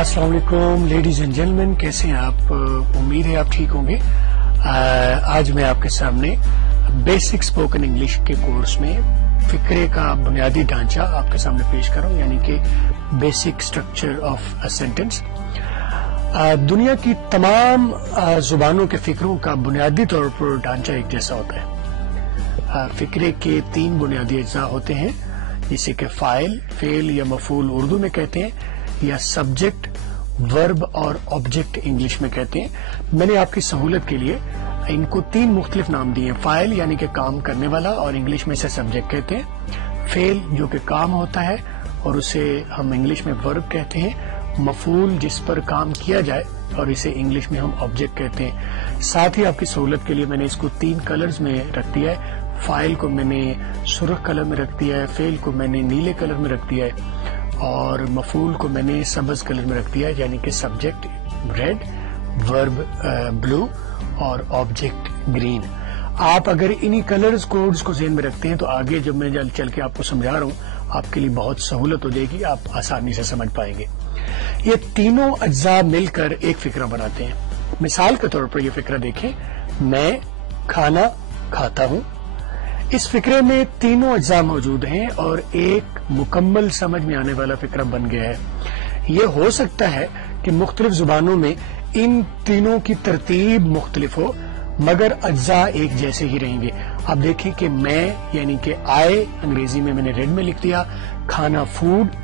السلام علیکم ladies and gentleman, کیسے ہیں آپ؟ امید ہے آپ ٹھیک ہوں گے۔ آج میں آپ کے سامنے بیسک اسپوکن انگلش کے کورس میں فقرے کا بنیادی ڈھانچہ آپ کے سامنے پیش کر رہا ہوں، یعنی کہ basic structure of a sentence. دنیا کی تمام زبانوں کے فقروں کا بنیادی طور پر ڈھانچہ ایک جیسا ہوتا ہے۔ فقرے کے 3 بنیادی اجزاء ہوتے ہیں، جسے کہ فاعل، فعل یا مفعول اردو میں کہتے ہیں، یا سبجیکٹ، ورب اور آبجیکٹ انگلش میں کہتے ہیں۔ میں نے آپ کی سہولت کے لیے ان کو 3 مختلف نام دیے ہیں۔ فاعل یعنی کہ کام کرنے والا، اور انگلش میں اسے سبجیکٹ کہتے ہیں۔ فعل جو کہ کام ہوتا ہے اور اسے ہم انگلش میں ورب کہتے ہیں۔ مفعول جس پر کام کیا جائے اور اسے انگلش میں ہم آبجیکٹ کہتے ہیں۔ ساتھ ہی آپ کی سہولت کے لیے میں نے اس کو 3 کلرز میں رکھ دیا ہے۔ فاعل کو میں نے سرخ کلر میں رکھ دیا ہے، فعل کو میں نے نیلے کلر میں رکھ دیا ہے، اور مفعول کو میں نے سبز کلر میں رکھ دیا ہے، یعنی کہ سبجیکٹ ریڈ، ورب بلو اور آبجیکٹ گرین۔ آپ اگر انہی کلرز کوڈز کو ذہن میں رکھتے ہیں تو آگے جب میں چل کے آپ کو سمجھا رہا ہوں آپ کے لیے بہت سہولت ہو جائے گی، آپ آسانی سے سمجھ پائیں گے۔ یہ تینوں اجزاء مل کر ایک فقرہ بناتے ہیں۔ مثال کے طور پر یہ فقرہ دیکھیں، میں کھانا کھاتا ہوں۔ اس فقرے میں تینوں اجزاء موجود ہیں اور ایک مکمل سمجھ میں آنے والا فقرہ بن گیا ہے۔ یہ ہو سکتا ہے کہ مختلف زبانوں میں ان تینوں کی ترتیب مختلف ہو، مگر اجزاء ایک جیسے ہی رہیں گے۔ آپ دیکھیں کہ میں یعنی کہ آئے انگریزی میں نے ریڈ میں لکھ دیا، کھانا فوڈ،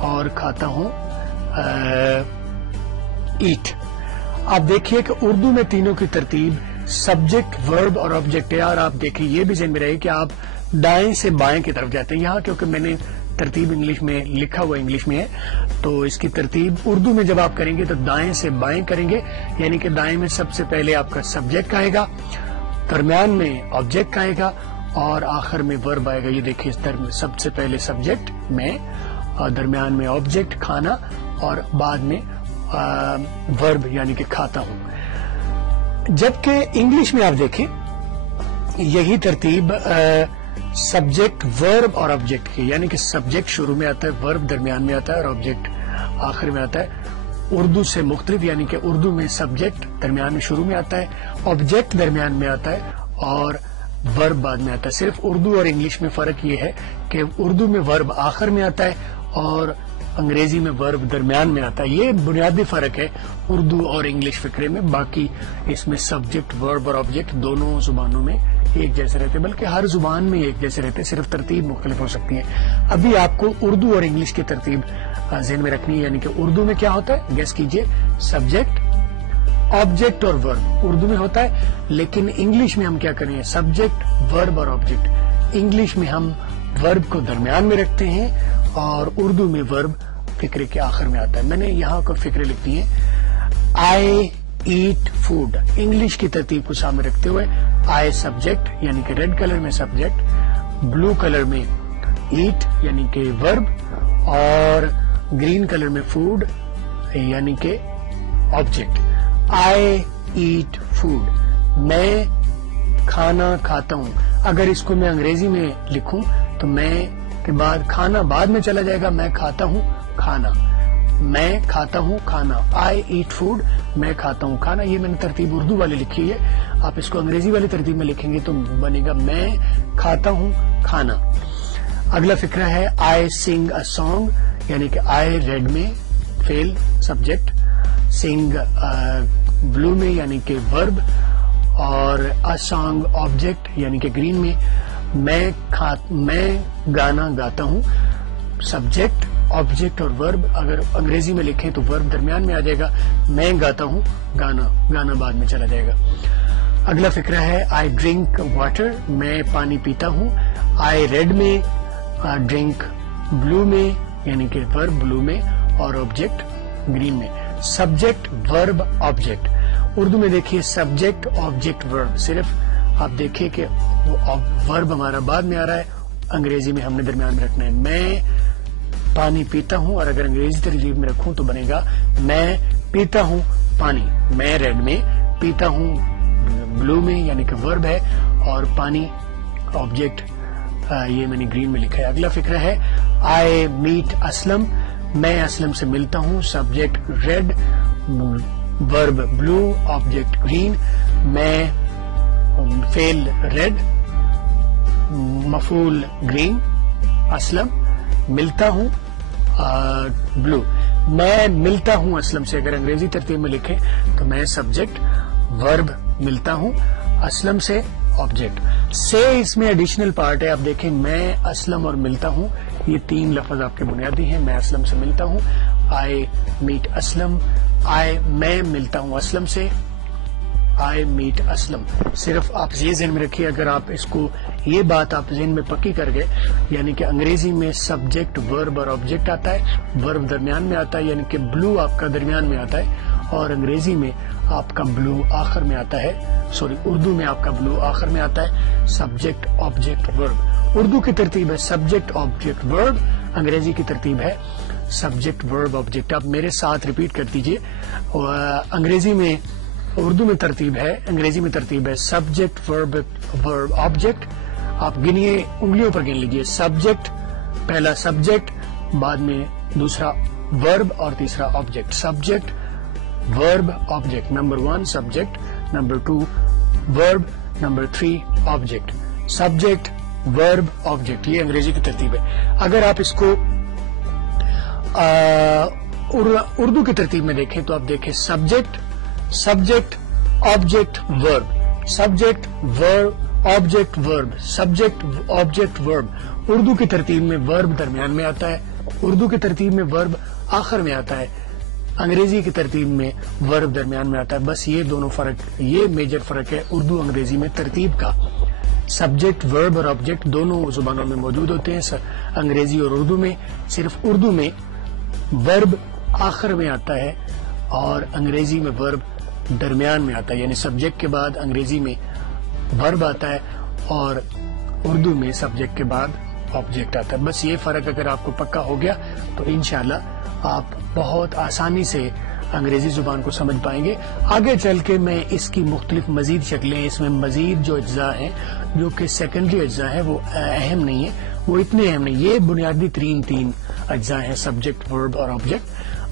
اور کھاتا ہوں ایٹ۔ آپ دیکھیے کہ اردو میں تینوں کی ترتیب سبجیکٹ، ورب اور آبجیکٹ ہے، اور آپ دیکھیں یہ بھی ذہن میں رہے کہ آپ دائیں سے بائیں کی طرف جاتے ہیں۔ یہاں کیونکہ میں نے ترتیب انگلش میں لکھا ہوا انگلش میں ہے، تو اس کی ترتیب اردو میں جب آپ کریں گے تو دائیں سے بائیں کریں گے، یعنی کہ دائیں میں سب سے پہلے آپ کا سبجیکٹ آئے گا، درمیان میں آبجیکٹ آئے گا، اور آخر میں ورب آئے گا۔ یہ دیکھیں سب سے پہلے سبجیکٹ میں، اور درمیان میں آبجیکٹ کھانا، اور بعد میں ورب یعنی کہ کھاتا ہوں۔ جبکہ انگلش میں آپ دیکھیں یہی ترتیب سبجیکٹ، ورب اور آبجیکٹ کی، یعنی کہ سبجیکٹ شروع میں آتا ہے، ورب درمیان میں آتا ہے، اور آبجیکٹ آخر میں آتا ہے۔ اردو سے مختلف، یعنی کہ اردو میں سبجیکٹ درمیان میں شروع میں آتا ہے، آبجیکٹ درمیان میں آتا ہے، اور ورب بعد میں آتا ہے۔ صرف اردو اور انگلش میں فرق یہ ہے کہ اردو میں ورب آخر میں آتا ہے اور انگریزی میں ورب درمیان میں آتا ہے۔ یہ بنیادی فرق ہے اردو اور انگلش فقرے میں۔ باقی اس میں سبجیکٹ، ورب اور آبجیکٹ دونوں زبانوں میں ایک جیسے رہتے، بلکہ ہر زبان میں ایک جیسے رہتے، صرف ترتیب مختلف ہو سکتی ہے۔ ابھی آپ کو اردو اور انگلش کی ترتیب ذہن میں رکھنی ہے، یعنی کہ اردو میں کیا ہوتا ہے، گیس کیجئے، سبجیکٹ، آبجیکٹ اور ورب اردو میں ہوتا ہے، لیکن انگلش میں ہم کیا کریں گے، سبجیکٹ، ورب اور آبجیکٹ۔ انگلش میں ہم ورب کو درمیان میں رکھتے ہیں اور اردو میں ورب فقرے کے آخر میں آتا ہے۔ میں نے یہاں کو فقرے لکھ دی ہیں، آئی ایٹ فوڈ۔ انگلش کی ترتیب کو سامنے رکھتے ہوئے آئی سبجیکٹ یعنی کہ ریڈ کلر میں سبجیکٹ، بلو کلر میں ایٹ یعنی کہ ورب، اور گرین کلر میں فوڈ یعنی کہ آبجیکٹ۔ آئی ایٹ فوڈ، میں کھانا کھاتا ہوں۔ اگر اس کو میں انگریزی میں لکھوں تو میں کے بعد کھانا بعد میں چلا جائے گا، میں کھاتا ہوں کھانا، میں کھاتا ہوں کھانا، آئی ایٹ فوڈ، میں کھاتا ہوں کھانا۔ یہ میں نے ترتیب اردو والی لکھی ہے، آپ اس کو انگریزی والی ترتیب میں لکھیں گے تو بنے گا میں کھاتا ہوں کھانا۔ اگلا فقرہ ہے آئی سنگ اے سانگ، یعنی کہ آئی ریڈ میں فعل سبجیکٹ، سنگ بلو میں یعنی کہ ورب، اور اے سانگ آبجیکٹ یعنی کہ گرین میں۔ میں گانا گاتا ہوں، سبجیکٹ، آبجیکٹ اور ورب۔ اگر انگریزی میں لکھیں تو ورب درمیان میں آ جائے گا، میں گاتا ہوں گانا، گانا بعد میں چلا جائے گا۔ اگلا فقرہ ہے آئی ڈرنک واٹر، میں پانی پیتا ہوں۔ آئی ریڈ میں، ڈرنک بلو میں یعنی کہ ورب بلو میں، اور آبجیکٹ گرین میں۔ سبجیکٹ، ورب، آبجیکٹ۔ اردو میں دیکھیے سبجیکٹ، آبجیکٹ، ورب، صرف آپ دیکھیں کہ ورب ہمارا بعد میں آ رہا ہے، انگریزی میں ہم نے درمیان میں رکھنا ہے۔ میں پانی پیتا ہوں، اور اگر انگریزی ترتیب میں رکھوں تو بنے گا میں پیتا ہوں پانی۔ میں ریڈ میں، پیتا ہوں بلو میں یعنی کہ ورب ہے، اور پانی آبجیکٹ یہ میں نے گرین میں لکھا ہے۔ اگلا فقرہ ہے آئی میٹ اسلم، میں اسلم سے ملتا ہوں، سبجیکٹ ریڈ، ورب بلو، آبجیکٹ گرین، میں فعل ریڈ، مفعول گرین، اسلم، ملتا ہوں بلو۔ میں ملتا ہوں اسلم سے اگر انگریزی ترتیب میں لکھیں تو میں سبجیکٹ، ورب ملتا ہوں، اسلم سے آبجیکٹ سے اس میں ایڈیشنل پارٹ ہے۔ آپ دیکھیں میں اسلم اور ملتا ہوں، یہ تین لفظ آپ کے بنیادی ہیں۔ میں اسلم سے ملتا ہوں، آئی میٹ اسلم، میں ملتا ہوں اسلم سے، آئی میٹ اسلم۔ صرف آپ یہ ذہن میں رکھیے، اگر آپ اس کو یہ بات آپ ذہن میں پکی کر گئے، یعنی کہ انگریزی میں سبجیکٹ ورب اور آبجیکٹ آتا ہے، ورب درمیان میں آتا ہے، یعنی کہ بلو آپ کا درمیان میں آتا ہے، اور انگریزی میں آپ کا بلو آخر میں آتا ہے، اردو میں آپ کا بلو آخر میں آتا ہے، سبجیکٹ آبجیکٹ ورب۔ اردو کی ترتیب ہے سبجیکٹ آبجیکٹ ورب، انگریزی کی ترتیب ہے سبجیکٹ ورب آبجیکٹ۔ آپ میرے ساتھ ریپیٹ کر دیجئے، اردو میں ترتیب ہے، انگریزی میں ترتیب ہے سبجیکٹ ورب آبجیکٹ۔ آپ گنیے، انگلیوں پر گن لیجئے، سبجیکٹ، پہلا سبجیکٹ، بعد میں دوسرا ورب اور تیسرا آبجیکٹ، سبجیکٹ ورب آبجیکٹ، نمبر 1 سبجیکٹ، نمبر 2 ورب، نمبر 3 آبجیکٹ، سبجیکٹ ورب آبجیکٹ، یہ انگریزی کی ترتیب ہے۔ اگر آپ اس کو اردو کی ترتیب میں دیکھیں تو آپ دیکھیں سبجیکٹ آبجیکٹ ورب، سبجیکٹ ورب آبجیکٹ ورب، سبجیکٹ آبجیکٹ ورب۔ اردو کی ترتیب میں ورب درمیان میں آتا ہے، اردو کی ترتیب میں ورب آخر میں آتا ہے، انگریزی کی ترتیب میں ورب درمیان میں آتا ہے۔ بس یہ دونوں فرق، یہ میجر فرق ہے اردو انگریزی میں ترتیب کا۔ سبجیکٹ ورب اور آبجیکٹ دونوں زبانوں میں موجود ہوتے ہیں، انگریزی اور اردو میں۔ صرف اردو میں ورب آخر میں آتا ہے اور انگریزی میں ورب درمیان میں آتا ہے، یعنی سبجیکٹ کے بعد انگریزی میں ورب آتا ہے اور اردو میں سبجیکٹ کے بعد آبجیکٹ آتا ہے۔ بس یہ فرق اگر آپ کو پکا ہو گیا تو انشاءاللہ آپ بہت آسانی سے انگریزی زبان کو سمجھ پائیں گے۔ آگے چل کے میں اس کی مختلف مزید شکلیں، اس میں مزید جو اجزاء ہیں جو کہ سیکنڈری اجزاء ہیں وہ اہم نہیں ہیں، وہ اتنے اہم نہیں، یہ بنیادی تین اجزاء ہیں سبجیکٹ ورب اور آبجیکٹ۔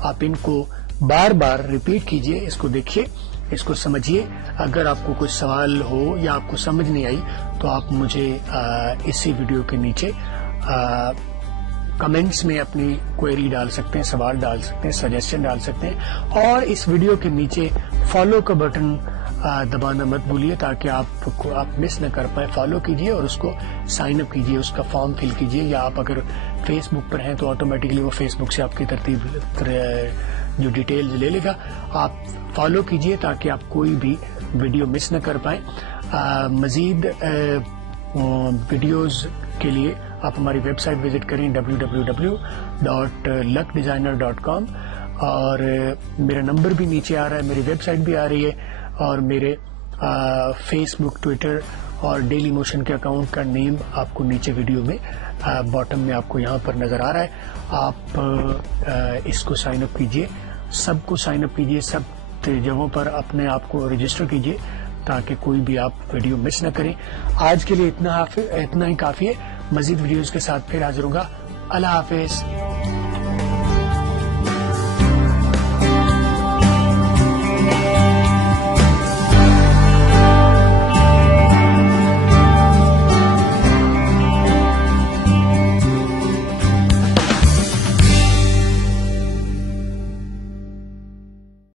آپ ان کو بار بار ریپیٹ کیجئے، اس کو دیکھیے، اس کو سمجھیے۔ اگر آپ کو کوئی سوال ہو یا آپ کو سمجھ نہیں آئی تو آپ مجھے اسی ویڈیو کے نیچے کمنٹس میں اپنی کوئری ڈال سکتے ہیں، سوال ڈال سکتے ہیں، سجیشن ڈال سکتے ہیں، اور اس ویڈیو کے نیچے فالو کا بٹن دبانا مت بھولیے تاکہ آپ مس نہ کر پائیں۔ فالو کیجئے اور اس کو سائن اپ کیجئے، اس کا فارم فل کیجئے، یا آپ اگر فیس بک پر ہیں تو آٹومیٹکلی وہ فیس بک سے آپ کی ترتیب جو ڈیٹیلز لے لے گا۔ آپ فالو کیجئے تاکہ آپ کوئی بھی ویڈیو مس نہ کر پائیں۔ مزید ویڈیوز کے لیے آپ ہماری ویب سائٹ وزٹ کریں www.luckdesigner.com، اور میرا نمبر بھی نیچے آ رہا ہے، میری ویب سائٹ بھی آ رہی ہے، اور میرے فیس بک، ٹویٹر اور ڈیلی موشن کے اکاؤنٹ کا نیم آپ کو نیچے ویڈیو میں باٹم میں آپ کو یہاں پر نظر آ رہا ہے۔ آپ اس کو سائن اپ کیجئے، سب کو سائن اپ کیجئے، سب جگہوں پر اپنے آپ کو رجسٹر کیجئے تاکہ کوئی بھی آپ ویڈیو مس نہ کریں۔ آج کے لیے اتنا ہی کافی ہے، مزید ویڈیوز کے ساتھ پھر حاضر ہوں گا۔ اللہ حافظ۔